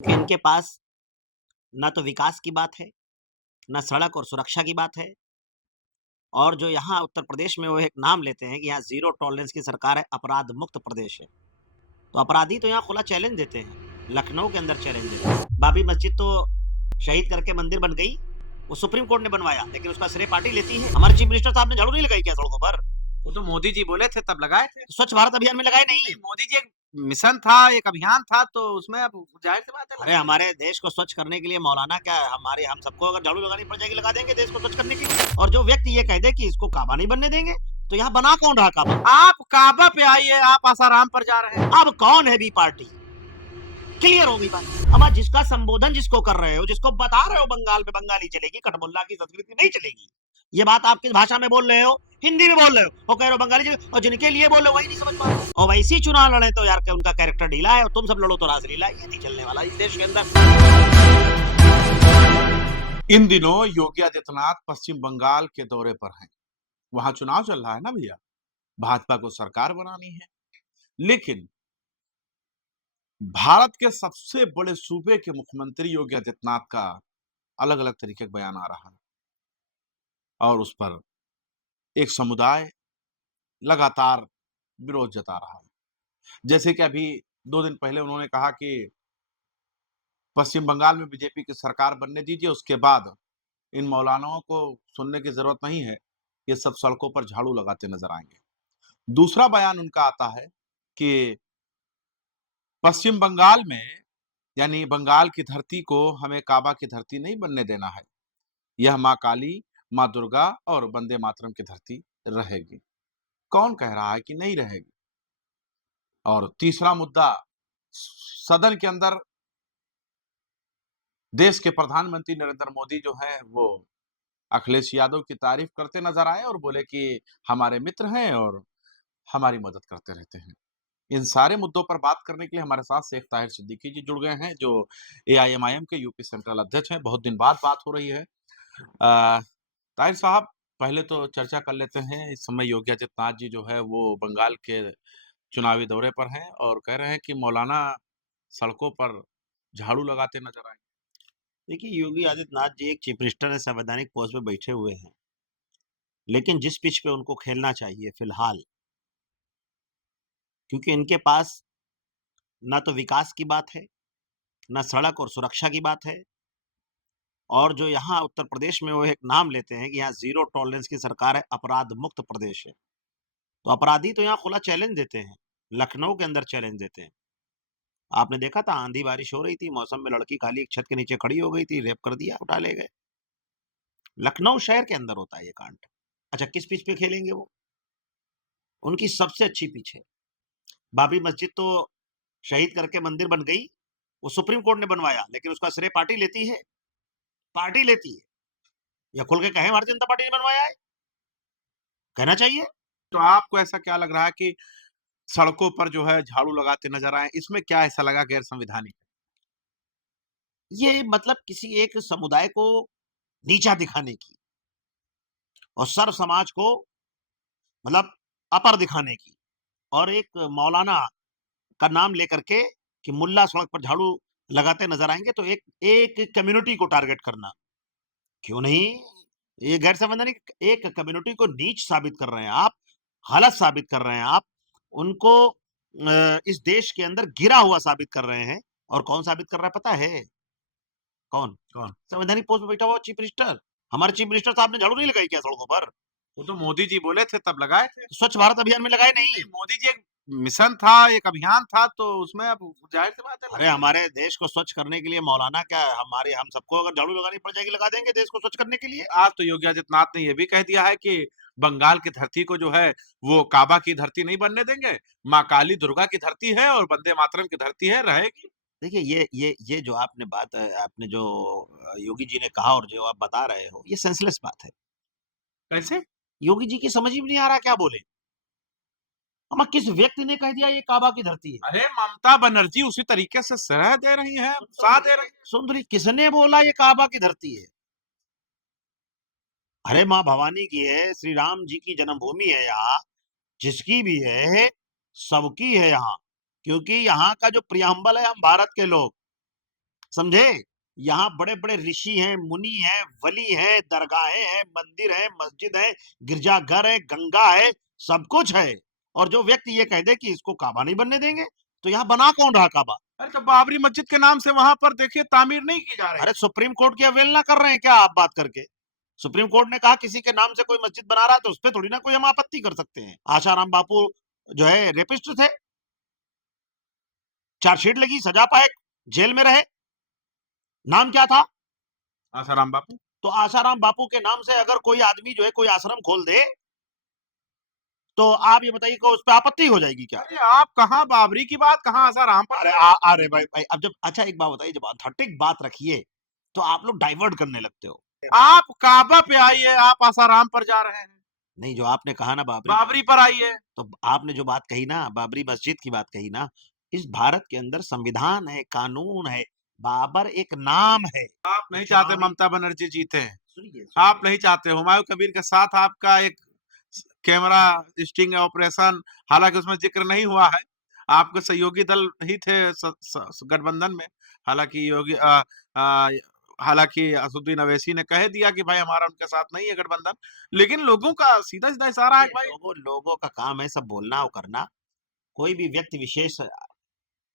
कि इनके पास ना तो विकास की बात है, ना सड़क और सुरक्षा की बात है। और जो यहाँ उत्तर प्रदेश में वो एक नाम लेते हैं कि यहाँ ज़ीरो टॉलरेंस की सरकार है, अपराध मुक्त प्रदेश है। तो अपराधी तो यहाँ खुला चैलेंज देते हैं, लखनऊ के अंदर चैलेंज देते हैं। बाबरी मस्जिद तो शहीद करके मंदिर बन गई, वो सुप्रीम कोर्ट ने बनवाया, लेकिन उसका श्रेय पार्टी लेती है। हमारे चीफ मिनिस्टर साहब ने झाड़ू नहीं लगाई क्या सड़कों पर? वो तो मोदी जी बोले थे तब लगाए थे। स्वच्छ भारत अभियान में लगाए नहीं। मोदी जी एक मिशन था, एक अभियान था, तो उसमें अब ज़ाहिर-सी बात है अरे हमारे देश को स्वच्छ करने के लिए मौलाना क्या हमारे हम सबको अगर झाड़ू लगानी पड़ जाएगी लगा देंगे देश को स्वच्छ करने के लिए। और जो व्यक्ति ये कह दे कि इसको काबा नहीं बनने देंगे, तो यहाँ बना कौन रहा काबा? आप काबा पे आइए, आप आसाराम पर जा रहे हैं। अब कौन है बी पार्टी? क्लियर हो गई बात। अब जिसका संबोधन जिसको कर रहे हो, जिसको बता रहे हो बंगाल में बंगाली चलेगी, कठमुल्ला की संस्कृति नहीं चलेगी, ये बात आप किस भाषा में बोल रहे हो? हिंदी में बोल रहे हो, वो कह रहे हो बंगाली चलेगी, और जिनके लिए बोल रहे हो वही नहीं समझ पा रहे। और वैसी चुनाव लड़े तो यार उनका कैरेक्टर ढीला है, और तुम सब लड़ो तो रासलीला, ये नहीं चलने वाला इस देश के अंदर। इन दिनों योगी आदित्यनाथ पश्चिम बंगाल के दौरे पर हैं। वहां चुनाव चल रहा है ना भैया, भाजपा को सरकार बनानी है। लेकिन भारत के सबसे बड़े सूबे के मुख्यमंत्री योगी आदित्यनाथ का अलग अलग तरीके का बयान आ रहा है, और उस पर एक समुदाय लगातार विरोध जता रहा है। जैसे कि अभी 2 दिन पहले उन्होंने कहा कि पश्चिम बंगाल में बीजेपी की सरकार बनने दीजिए, उसके बाद इन मौलानाओं को सुनने की जरूरत नहीं है, ये सब सड़कों पर झाड़ू लगाते नजर आएंगे। दूसरा बयान उनका आता है कि पश्चिम बंगाल में, यानी बंगाल की धरती को हमें काबा की धरती नहीं बनने देना है। यह माँ काली, माँ दुर्गा और वंदे मातरम की धरती रहेगी। कौन कह रहा है कि नहीं रहेगी? और तीसरा मुद्दा, सदन के अंदर देश के प्रधानमंत्री नरेंद्र मोदी जो है वो अखिलेश यादव की तारीफ करते नजर आए और बोले कि हमारे मित्र हैं और हमारी मदद करते रहते हैं। इन सारे मुद्दों पर बात करने के लिए हमारे साथ शेख ताहिर सिद्दीकी जी जुड़ गए हैं, जो एआईएमआईएम के यूपी सेंट्रल अध्यक्ष हैं। बहुत दिन बाद बात हो रही है। ताहिर साहब, पहले तो चर्चा कर लेते हैं। इस समय योगी आदित्यनाथ जी जो है वो बंगाल के चुनावी दौरे पर हैं और कह रहे हैं कि मौलाना सड़कों पर झाड़ू लगाते नजर आए। देखिए, योगी आदित्यनाथ जी एक चीफ मिनिस्टर है, संवैधानिक पोस्ट पे बैठे हुए हैं, लेकिन जिस पिच पे उनको खेलना चाहिए फिलहाल, क्योंकि इनके पास ना तो विकास की बात है, ना सड़क और सुरक्षा की बात है। और जो यहाँ उत्तर प्रदेश में वो एक नाम लेते हैं कि यहाँ ज़ीरो टॉलरेंस की सरकार है, अपराध मुक्त प्रदेश है। तो अपराधी तो यहाँ खुला चैलेंज देते हैं, लखनऊ के अंदर चैलेंज देते हैं। आपने देखा था आंधी बारिश हो रही थी, मौसम में लड़की खाली एक छत के नीचे खड़ी हो गई थी, रेप कर दिया, उठा ले गए। लखनऊ शहर के अंदर होता है ये कांड। अच्छा, किस पिच पे खेलेंगे वो? उनकी सबसे अच्छी पिच है। बाबरी मस्जिद तो शहीद करके मंदिर बन गई, वो सुप्रीम कोर्ट ने बनवाया, लेकिन उसका श्रेय पार्टी लेती है। पार्टी लेती है। या खुल के कहें भारतीय जनता पार्टी ने बनवाया है, कहना चाहिए। तो आपको ऐसा क्या लग रहा है कि सड़कों पर जो है झाड़ू लगाते नजर आए, इसमें क्या ऐसा लगा गैर संवैधानिक? ये मतलब किसी एक समुदाय को नीचा दिखाने की और सर्व समाज को मतलब अपर दिखाने की, और एक मौलाना का नाम लेकर के कि मुल्ला सड़क पर झाड़ू लगाते नजर आएंगे, तो एक एक कम्युनिटी को टारगेट करना क्यों नहीं? ये गैर संवैधानिक, एक कम्युनिटी को नीच साबित कर रहे हैं आप, गलत साबित कर रहे हैं आप, उनको इस देश के अंदर गिरा हुआ साबित कर रहे हैं। और कौन साबित कर रहा है पता है? कौन? कौन? संवैधानिक पोस्ट पे बैठा हुआ चीफ मिनिस्टर। हमारे चीफ मिनिस्टर साहब ने झाड़ू नहीं लगाई क्या सड़कों पर? वो तो मोदी जी बोले थे तब लगाए थे। स्वच्छ भारत अभियान में लगाए नहीं। मोदी जी एक मिशन था, एक अभियान था, तो उसमें अब जाहिर सी बात है अरे हमारे देश को स्वच्छ करने के लिए मौलाना क्या हमारे हम सबको अगर झाड़ू लगानी पड़ जाएगी लगा देंगे देश को स्वच्छ करने के लिए। आज तो योगी आदित्यनाथ ने ये भी कह दिया है कि बंगाल की धरती को जो है वो काबा की धरती नहीं बनने देंगे। माँ काली दुर्गा की धरती है और वंदे मातरम की धरती है, रहेगी। देखिए, ये जो आपने बात आपने जो योगी जी ने कहा और जो आप बता रहे हो, ये सेंसलेस बात है। कैसे? योगी जी की समझ ही में नहीं आ रहा क्या बोले। हम किस व्यक्ति ने कह दिया ये काबा की धरती है? अरे ममता बनर्जी उसी तरीके से सलाह दे रही हैं, साथ दे रही हैं। सुंदरी, किसने बोला ये काबा की धरती है? अरे माँ भवानी की है, श्री राम जी की जन्मभूमि है यहाँ, जिसकी भी है, सबकी है यहाँ। क्योंकि यहाँ का जो प्रियम्बल है, हम भारत के लोग, समझे? यहाँ बड़े-बड़े ऋषि हैं, मुनि हैं, वली हैं, दरगाहें हैं, मंदिर हैं, मस्जिद है, गिरजाघर है, गंगा है, सब कुछ है। और जो व्यक्ति ये कह दे कि इसको काबा नहीं बनने देंगे, तो यहाँ बना कौन रहा काबा? अरे तो बाबरी मस्जिद के नाम से वहां पर देखिए तामीर नहीं की जा रही। अरे सुप्रीम कोर्ट की अवहेलना कर रहे हैं क्या आप बात करके? सुप्रीम कोर्ट ने कहा किसी के नाम से कोई मस्जिद बना रहा है तो उसपे थोड़ी ना कोई हम आपत्ति कर सकते हैं। आशाराम बापू जो है रेपिस्ट थे, चार्जशीट लगी, सजा पाए, जेल में रहे। नाम क्या था? आसाराम बापू। तो आशाराम बापू के नाम से अगर कोई आदमी जो है कोई आश्रम खोल दे, तो आप ये बताइए कि उस पे आपत्ति हो जाएगी क्या? अरे आप कहाँ बाबरी की बात, कहाँ आसाराम पर? अरे भाई अब जब अच्छा एक बात बताइए, जब ऑथेंटिक बात रखिए तो आप लोग डाइवर्ट करने लगते हो। आप काबा पे आइए, आप आसाराम पर जा रहे हैं। नहीं, जो आपने कहा ना बाबरी पर आइए। तो आपने जो बात कही ना, बाबरी मस्जिद की बात कही ना, इस भारत के अंदर संविधान है, कानून है, बाबर एक नाम है। आप नहीं चाहते ममता बनर्जी जीते। सुनिए, आप नहीं चाहते हुमायूं कबीर के साथ आपका एक कैमरा स्टिंग ऑपरेशन, हालांकि उसमें जिक्र नहीं हुआ है। आपके सहयोगी दल ही थे गठबंधन में। हालांकि हालांकि असदुद्दीन अवैसी ने कह दिया कि भाई हमारा उनके साथ नहीं है गठबंधन, लेकिन लोगों का सीधा सीधा इशारा है कि भाई लोगों का काम है सब बोलना और करना। कोई भी व्यक्ति विशेष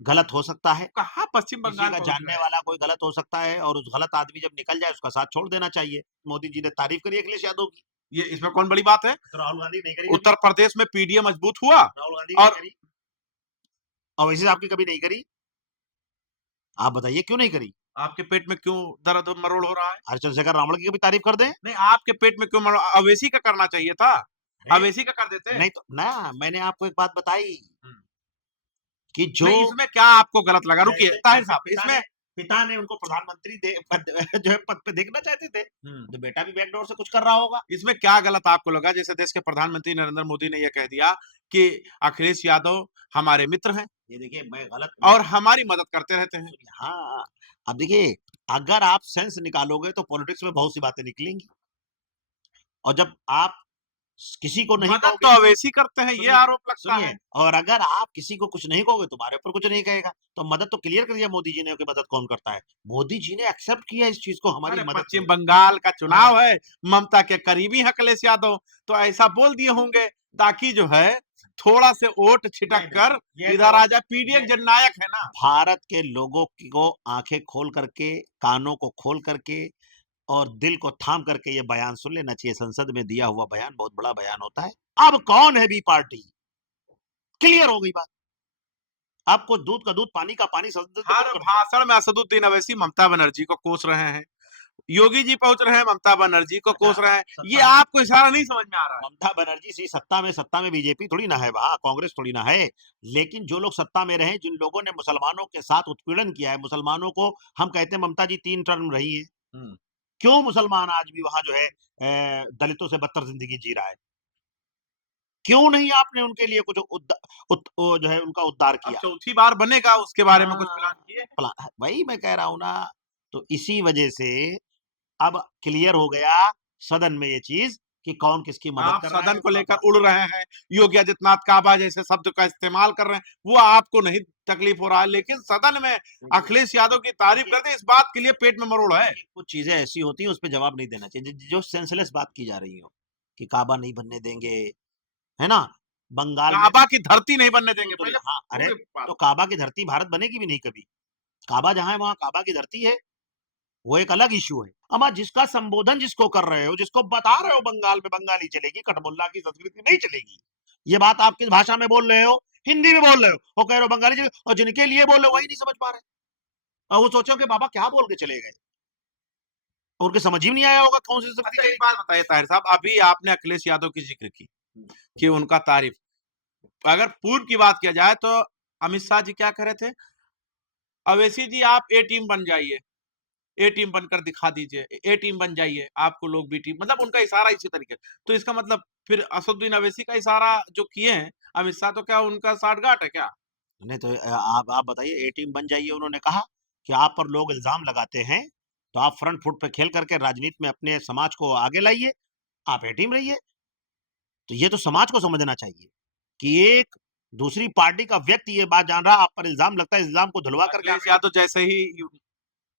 गलत हो सकता है, कहाँ पश्चिम किसी बंगाल का पहुंच जानने गए। वाला कोई गलत हो सकता है, और उस गलत आदमी जब निकल जाए उसका साथ छोड़ देना चाहिए। मोदी जी ने तारीफ करी अखिलेश यादव की, ये इसमें कौन बड़ी बात है? तो राहुल गांधी नहीं करी उत्तर प्रदेश में पीडीए मजबूत हुआ राहुल गांधी और नहीं करी, और वैसे आपकी कभी नहीं करी। आप बताइए क्यों नहीं करी? आपके पेट में क्यों दर्द मरोड़ हो रहा है? हरिचंद्र रावण की कभी तारीफ कर दें? नहीं, आपके पेट में क्यों अवैसी का करना चाहिए था। अवैसी का कर देते। नहीं तो ना, मैंने आपको एक बात बताई कि जो नहीं, इसमें क्या आपको गलत लगा? रुकिए ताहिर साहब, इसमें पिता ने उनको प्रधानमंत्री जो है पद पे देखना चाहते थे, तो बेटा भी बैकडोर से कुछ कर रहा होगा। इसमें क्या गलत आपको लगा? जैसे देश के प्रधानमंत्री नरेंद्र मोदी ने यह कह दिया कि अखिलेश यादव हमारे मित्र हैं ये देखिए, मैं गलत और हमारी मदद करते रहते हैं। हाँ, अब देखिए, अगर आप सेंस निकालोगे तो पॉलिटिक्स में बहुत सी बातें निकलेंगी, और जब आप किसी को नहीं मदद तो कहोगे, अवैसी करते हैं, ये सुनिए, आरोप लगता है। और अगर आप किसी को कुछ नहीं कहोगे, तुम्हारे ऊपर कुछ नहीं कहेगा। तो मदद तो क्लियर कर दिया मोदी जी ने कि मदद कौन करता है। मोदी जी ने एक्सेप्ट किया इस चीज को, हमारी अरे मदद पश्चिम करो। बंगाल का चुनाव है, ममता के करीबी हैं अखिलेश यादव, तो ऐसा बोल दिए होंगे ताकि जो है थोड़ा से वोट छिटक कर इधर आ जाए। पीडीए जननायक है ना। भारत के लोगों को आंखें खोल करके, कानों को खोल करके और दिल को थाम करके ये बयान सुन लेना चाहिए। संसद में दिया हुआ बयान बहुत बड़ा बयान होता है। अब कौन है बी पार्टी, क्लियर हो गई बात। आपको दूध का दूध, पानी का पानी हर भाषण में असदुद्दीन अवैसी ममता बनर्जी को कोस रहे हैं। योगी जी पहुंच रहे हैं, ममता बनर्जी को कोस रहे हैं। ये आपको इशारा नहीं समझ में आ रहा है? ममता बनर्जी सी सत्ता में बीजेपी थोड़ी ना है, वहां कांग्रेस थोड़ी ना है। लेकिन जो लोग सत्ता में रहे, जिन लोगों ने मुसलमानों के साथ उत्पीड़न किया है, मुसलमानों को हम कहते हैं, ममता जी 3 टर्म रही है, क्यों मुसलमान आज भी वहां जो है दलितों से बदतर जिंदगी जी रहा है? क्यों नहीं आपने उनके लिए कुछ वो जो है उनका उद्धार अब किया? चौथी बार बनेगा, उसके बारे में कुछ प्लान किए? वही मैं कह रहा हूं ना। तो इसी वजह से अब क्लियर हो गया सदन में ये चीज कि कौन किसकी मदद आप कर रहा है। सदन को लेकर उड़ रहे हैं, योगी आदित्यनाथ काबा जैसे शब्द का इस्तेमाल कर रहे हैं, वो आपको नहीं तकलीफ हो रहा है, लेकिन सदन में अखिलेश यादव की तारीफ करते इस बात के लिए पेट में मरोड़ है। कुछ चीजें ऐसी होती हैं, उस पर जवाब नहीं देना चाहिए, जो सेंसलेस बात की जा रही हो कि काबा नहीं बनने देंगे, है ना? बंगाल में काबा की धरती नहीं बनने देंगे। पहले हाँ, अरे तो काबा की धरती भारत बनेगी भी नहीं कभी। काबा जहां है वहां काबा की धरती है, वो एक अलग इश्यू है। अमा जिसका संबोधन जिसको कर रहे हो, जिसको बता रहे हो बंगाल में बंगाली चलेगी, कठमुल्ला की संस्कृति नहीं चलेगी, ये बात आप किस भाषा में बोल रहे हो? हिंदी में बोल रहे हो, वो कह रहे हो बंगाली चलेगी, और जिनके लिए बोल रहे हो वही नहीं समझ पा रहे, और वो सोचो कि बाबा क्या बोल के चले गए, उनके समझ ही नहीं आया होगा कौन सी संस्कृति अच्छा, एक चलेगी। बात बताइए ताहिर साहब, अभी आपने अखिलेश यादव की जिक्र की कि उनका तारीफ, अगर पूर्व की बात किया जाए तो अमित शाह जी क्या कह रहे थे? अवैसी जी आप ए टीम बन जाइए, ए टीम बनकर दिखा दीजिए, ए टीम बन जाइए, आपको लोग बी टीम, मतलब उनका इशारा इसी तरीके। तो इसका मतलब फिर असदुद्दीन अवैसी का इशारा जो किए हैं अमित शाह, तो क्या उनका साठगांठ है क्या? नहीं तो आप बताइए, ए टीम बन जाइए, उन्होंने कहा कि आप पर लोग इल्जाम लगाते हैं, तो आप फ्रंट फुट पे खेल करके राजनीति में अपने समाज को आगे लाइए, आप ए टीम रहिए। तो ये तो समाज को समझना चाहिए कि एक दूसरी पार्टी का व्यक्ति ये बात जान रहा, आप पर इल्जाम लगता है, इल्जाम को धुलवा करके अखिलेश यादव जैसे ही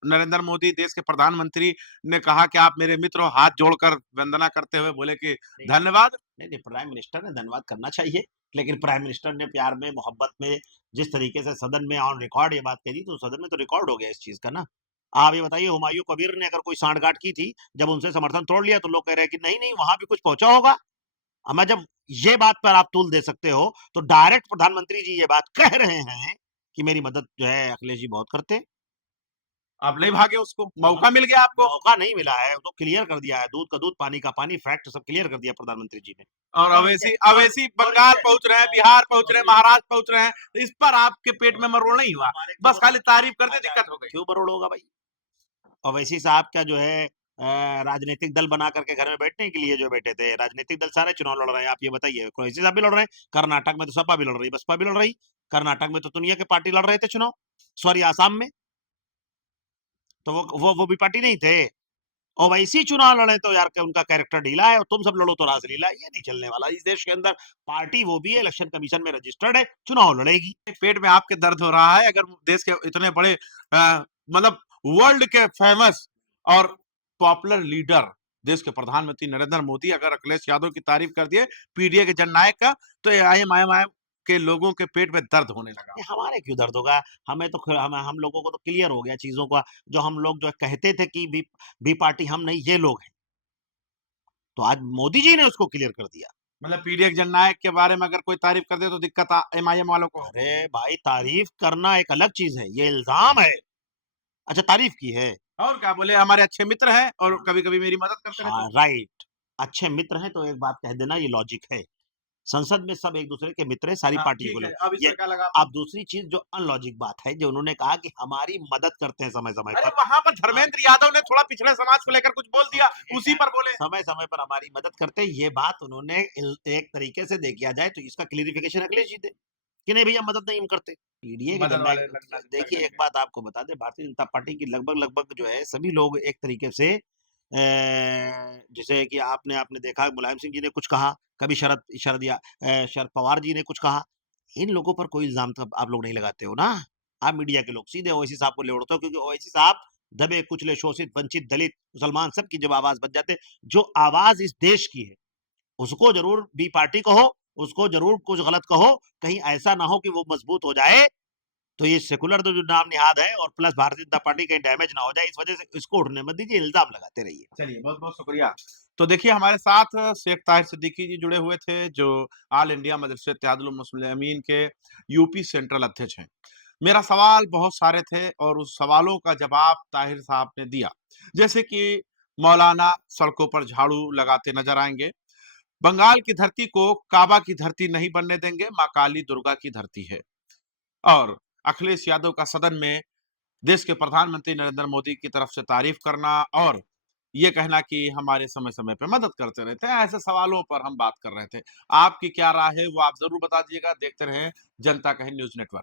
नरेंद्र मोदी देश के प्रधानमंत्री ने कहा कि आप मेरे मित्र हो, हाथ जोड़कर वंदना करते हुए बोले कि नहीं, धन्यवाद। नहीं, प्राइम मिनिस्टर ने धन्यवाद करना चाहिए, लेकिन प्राइम मिनिस्टर ने प्यार में, मोहब्बत में जिस तरीके से सदन में ऑन रिकॉर्ड ये बात कही, तो सदन में तो रिकॉर्ड हो गया इस चीज़ का ना। आप ये बताइए, हुमायूँ कबीर ने अगर कोई सांठ-गाँठ की थी, जब उनसे समर्थन तोड़ लिया, तो लोग कह रहे हैं कि नहीं, नहीं, वहाँ भी कुछ पहुँचा होगा। मैं जब ये बात पर आप तूल दे सकते हो, तो डायरेक्ट प्रधानमंत्री जी ये बात कह रहे हैं कि मेरी मदद जो है अखिलेश जी बहुत करते हैं। आप नहीं भागे उसको, मौका मिल गया आपको। मौका नहीं मिला है, वो तो क्लियर कर दिया है, दूध का दूध, पानी का पानी, फैक्ट सब क्लियर कर दिया प्रधानमंत्री जी ने। और अवैसी बंगाल पहुंच रहे हैं, बिहार पहुंच रहे हैं, महाराष्ट्र पहुंच रहे हैं, तो इस पर आपके पेट में मरोड़ नहीं हुआ, बस खाली तारीफ करते दिक्कत हो गई। क्यों मरोड़ होगा भाई? ओवैसी साहब क्या जो है राजनीतिक दल बना करके घर में बैठने के लिए जो बैठे थे, राजनीतिक दल सारे चुनाव लड़ रहे हैं, आप ये बताइए। ओवैसी साहब भी लड़ रहे हैं, कर्नाटक में तो सपा भी लड़ रही, बसपा भी लड़ रही, कर्नाटक में तो दुनिया के पार्टी लड़ रहे थे चुनाव, सॉरी आसाम में, तो वो भी पार्टी नहीं थे। ओवैसी चुनाव लड़े तो यार उनका कैरेक्टर ढीला है, और तुम सब लड़ो तो रासलीला है, ये नहीं चलने वाला। इस देश के अंदर पार्टी वो भी है, इलेक्शन कमीशन में रजिस्टर्ड है, चुनाव लड़ेगी। पेट में आपके दर्द हो रहा है, अगर देश के इतने बड़े मतलब वर्ल्ड के फेमस और पॉपुलर लीडर देश के प्रधानमंत्री नरेंद्र मोदी अगर अखिलेश यादव की तारीफ कर दिए पीडीए के जननायक का, तो एआईएमआईएम के लोगों के पेट में दर्द होने लगा। ये हमारे क्यों दर्द होगा? हमें तो हम लोगों को तो क्लियर हो गया चीजों का। जो हम लोग जो कहते थे कि बी पार्टी हम नहीं, ये लोग हैं, तो आज मोदी जी ने उसको क्लियर कर दिया। मतलब पीडीए के जननायक के बारे में अगर कोई तारीफ कर दे तो दिक्कत एमआईएम वालों को। अरे भाई, तारीफ करना एक अलग चीज है, ये इल्जाम है। अच्छा, तारीफ की है। और क्या बोले, हमारे अच्छे मित्र हैं और कभी-कभी मेरी मदद करते रहते हाँ, हैं। राइट। अच्छे मित्र हैं तो एक बात कह देना, ये लॉजिक है। संसद में सब एक दूसरे के मित्र हैं, सारी हाँ, पार्टियों ठीक के है, लोग। अब ये इसमें क्या लगा आपको? अब दूसरी चीज जो अनलॉजिक बात है, जो उन्होंने कहा कि हमारी मदद करते हैं समय समय अरे पर। वहां पर धर्मेंद्र यादव ने थोड़ा पिछड़े समाज को लेकर कुछ बोल दिया, उसी पर बोले। समय समय पर हमारी मदद करते हैं, ये बात उन्होंने एक तरीके से देखा जाए तो इसका क्लियरिफिकेशन अखिलेश जी दे कि नहीं भैया, मदद नहीं हम करते। पीडीए के मदद वाले लगना देखिए, लगने एक लगे। बात आपको बता दें, भारतीय जनता पार्टी की लगभग लगभग जो है सभी लोग एक तरीके से जैसे कि आपने आपने देखा, मुलायम सिंह जी ने कुछ कहा, कभी शरद पवार जी ने कुछ कहा। इन लोगों पर कोई इल्जाम तो आप लोग नहीं लगाते हो ना। आप मीडिया के लोग सीधे ओवैसी साहब को ले उड़ते हो, क्योंकि ओवैसी साहब दबे कुचले, शोषित, वंचित, दलित, मुसलमान सबकी जब आवाज बन जाते, जो आवाज इस देश की है, उसको जरूर बी पार्टी कहो, उसको जरूर कुछ गलत कहो, कहीं ऐसा ना हो कि वो मजबूत हो जाए, तो ये सेकुलर तो जो नाम निहाद है, और प्लस भारतीय जनता पार्टी कहीं डैमेज ना हो जाए, इस वजह से इसको उड़ने मत दीजिए, इल्जाम लगाते रहिए। चलिए, बहुत-बहुत शुक्रिया। तो देखिए हमारे साथ शेख ताहिर सिद्दीकी जी जुड़े हुए थे, जो ऑल इंडिया मदरसा इत्तेहादुल मुस्लिमीन के यूपी सेंट्रल अध्यक्ष हैं। मेरा सवाल बहुत सारे थे और उस सवालों का जवाब ताहिर साहब ने दिया। जैसे कि मौलाना सड़कों पर झाड़ू लगाते नजर आएँगे, बंगाल की धरती को काबा की धरती नहीं बनने देंगे, माँ काली दुर्गा की धरती है। और अखिलेश यादव का सदन में देश के प्रधानमंत्री नरेंद्र मोदी की तरफ से तारीफ करना और ये कहना कि हमारे समय-समय पे मदद करते रहते हैं, ऐसे सवालों पर हम बात कर रहे थे। आपकी क्या राय है वो आप ज़रूर बता दीजिएगा। देखते रहें जनता का ही न्यूज़ नेटवर्क।